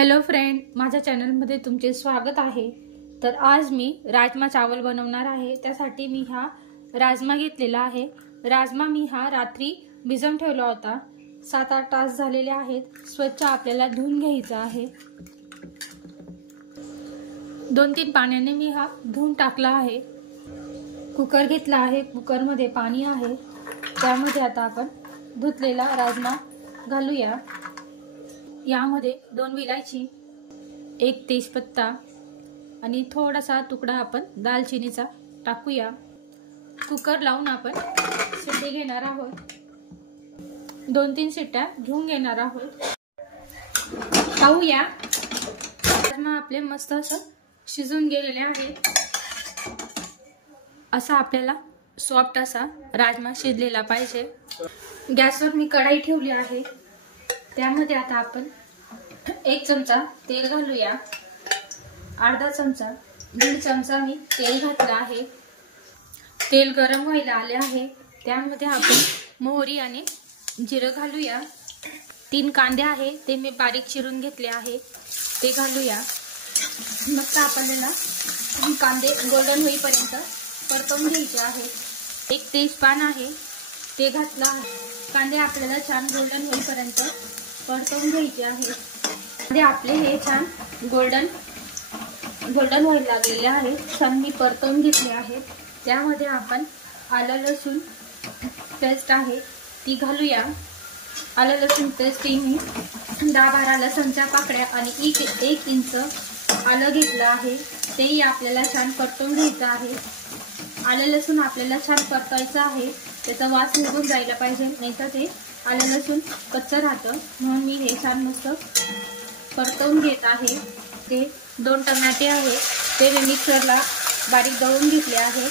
Hello friend, माझ्या चॅनलमध्ये तुमचे स्वागत आहे। तर आज मी राजमा चावल बनवणार आहे। त्यासाठी मी हा राजमा घेतलेला आहे। राजमा मी हा रात्री भिजवून ठेवला होता। 7-8 तास झालेले आहेत। स्वच्छ आपल्याला धुवून घ्यायचा आहे। 2-3 पाण्याने मी हा धुवून टाकला आहे। कुकर घेतला आहे। कुकर मध्ये पाणी आहे। त्यामध्ये आता आपण धुतलेला राजमा घालूया। यामध्ये 2 विलायची, 1 तेजपत्ता आणि थोडासा तुकडा आपण दालचिनीचा टाकूया। कुकर लावून आपण शिट्टी घेणार आहोत। 2-3 शिट्ट्या घेऊन घेणार आहोत। पाहूया, राजमा आपले मस्त असं शिजून गेलेले आहे। असा आपल्याला सॉफ्ट असा राजमा शिजलेला पाहिजे। गॅसवर मी कढाई ठेवली आहे। त्यामध्ये आता आपण 1 चमचा तेल घालूया। अर्धा चमचा, 1.5 चमचा मी तेल घातला आहे। तेल गरम व्हायला आले आहे। त्यामध्ये आपण मोहरी आणि जिरं घालूया। 3 कांदे आहे, ते मी बारीक चिरून घेतले आहे, ते घालूया। मस्त आपल्याला कांदे गोल्डन होईपर्यंत परतवून घ्यायचे आहे। 1 तेजपान आहे, ते घातला आहे। कांदे आपल्याला छान गोल्डन होईपर्यंत परतवून घ्यायचे आहे। कांदे आपले हे छान गोल्डन व्हायला लागलेले आहे। छान मी परतवून घेतले आहे। त्यामध्ये आपण आलं लसूण पेस्ट आहे, ती घालूया। आलं लसूण पेस्ट ही मी 10-12 लसूणच्या पाकळ्या आणि 1 इंच आलं घेतलं आहे, तेही आपल्याला छान परतवून घ्यायचं आहे। आलं लसूण आपल्याला छान परतायचं आहे। त्याचा वास निघून जायला पाहिजे, नाहीतर ते आलं लसूण कच्चं राहतं। म्हणून मी हे छान मस्त परतवून घेत आहे। ते 2 टमाटे आहे, ते मी मिक्सरला बारीक दळून घेतले आहे,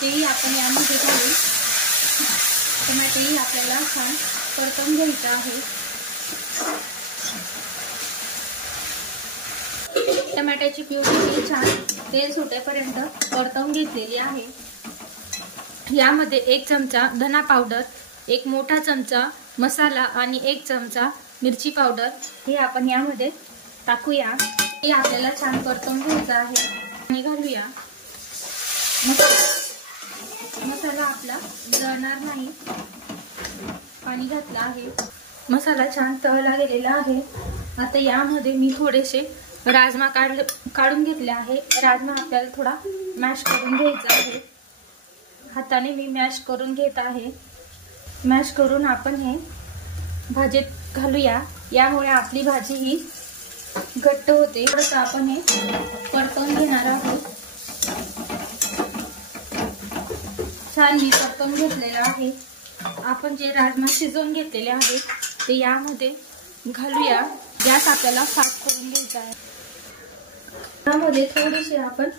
तेही आपण यामध्ये घालून टमाटेही आपल्याला छान परतवून घ्यायचं आहे। टमाट्याची प्युरी छान तेल सुटेपर्यंत परतवून घेतलेली आहे। यामध्ये 1 चमचा धना पावडर, 1 मोठा चमचा मसाला आणि 1 चमचा मिरची पावडर हे आपण यामध्ये टाकूया। हे आपल्याला छान परतवून घ्यायचं आहे। आणि घालूया। मसाला आपला जळणार नाही, पाणी घातलं आहे। मसाला छान तळला गेलेला आहे। आता यामध्ये मी थोडेसे राजमा काढून घेतले आहे। राजमा आपल्याला थोडा मॅश करून घ्यायचा आहे। हाताने मी मॅश करून घेत आहे। मॅश करून आपण हे भाजीत घालूया। यामुळे आपली भाजी ही घट्ट होते। थोडंसं आपण हे परतवून घेणार आहोत। छान मी परतवून घेतलेलं आहे। आपण जे राजमा शिजवून घेतलेले आहे ते यामध्ये घालूया। गॅस आपल्याला फास्ट करून घ्यायचा आहे। त्यामध्ये थोडीशी आपण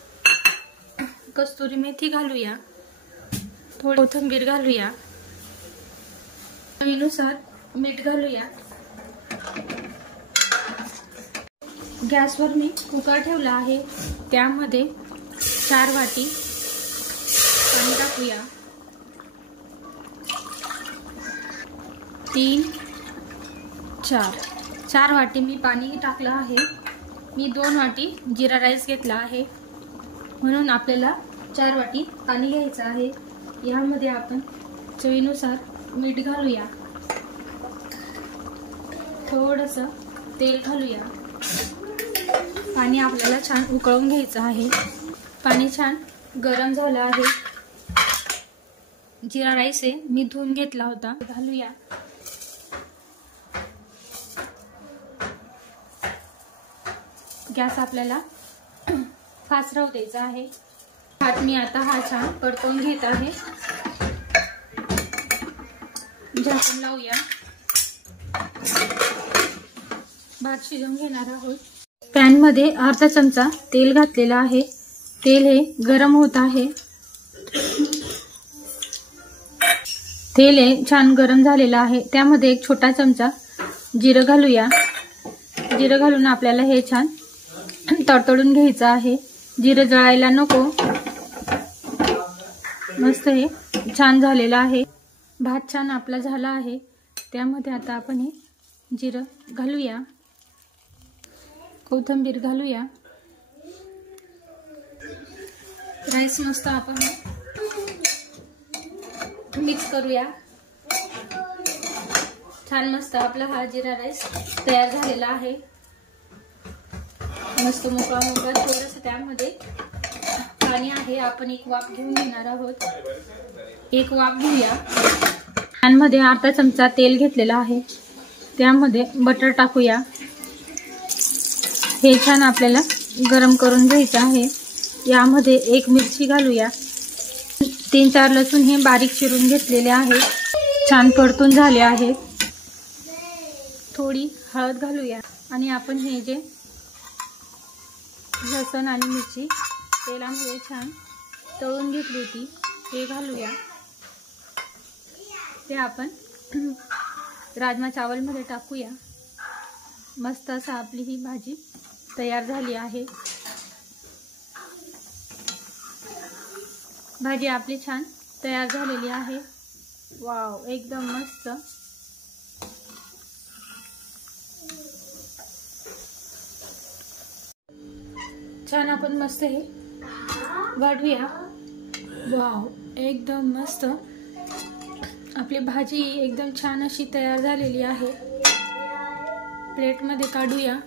कस्तुरी मेथी घालूया, थोडी कोथिंबीर घालूया, चवीनुसार मीठ घालूया। गॅसवर मी कुकर ठेवला आहे। त्यामध्ये 4 वाटी पाणी टाकूया। 4 वाटी मी पाणी टाकलं आहे। मी 2 वाटी जिरा राईस घेतला आहे, म्हणून आपल्याला 4 वाटी पाणी घ्यायचं आहे। यामध्ये आपण चवीनुसार मीठ घालूया, थोडंसं तेल घालूया। पाणी आपल्याला छान उकळून घ्यायचं आहे। पाणी छान गरम झालं आहे। जिरा राईस आहे, मी धुवून घेतला होता, घालूया। गॅस आपल्याला फास्ट राहू द्यायचा आहे। भात मी आता हा छान परतवून घेत आहे। झाकून लावूया। भात शिजवून घेणार आहोत। पॅन मध्ये अर्धा चमचा तेल घातलेला आहे। तेल हे गरम होत आहे। तेल हे छान गरम झालेलं आहे। त्यामध्ये 1 छोटा चमचा जिरं घालूया। जिरं घालून आपल्याला हे छान तडतडून घ्यायचं आहे। जिरं जळायला नको। मस्त हे छान झालेलं आहे। भात छान आपला झाला आहे। त्यामध्ये आता आपण हे जिरं घालूया। कोथिंबीर घालूया। राईस मस्त आपण मिक्स करूया। छान मस्त आपला हा जिरा राईस तयार झालेला आहे। मस्त मोकळा मोकळा, थोडंसं त्यामध्ये पाणी आहे। आपण एक वाफ घेऊन घेणार आहोत। एक वाफ घेऊया। पॅनमध्ये अर्धा चमचा तेल घेतलेला आहे, त्यामध्ये बटर टाकूया। हे छान आपल्याला गरम करून घ्यायचं आहे। यामध्ये एक मिरची घालूया। 3-4 लसूण हे बारीक चिरून घेतलेले आहे, छान परतून झाले आहे। थोडी हळद घालूया आणि आपण हे जे लसूण आणि मिरची तेलामध्ये छान तळून घेतली होती ते घालूया। ते आपण राजमा चावल मध्ये टाकूया। मस्त असा आपली ही भाजी तयार झाली आहे। भाजी आपली छान तयार झालेली आहे। वाव, एकदम मस्त। छान आपण मस्त हे वाढूया। वाव, एकदम मस्त आपली भाजी एकदम छान अशी तयार झालेली आहे। प्लेट मध्ये काढूया।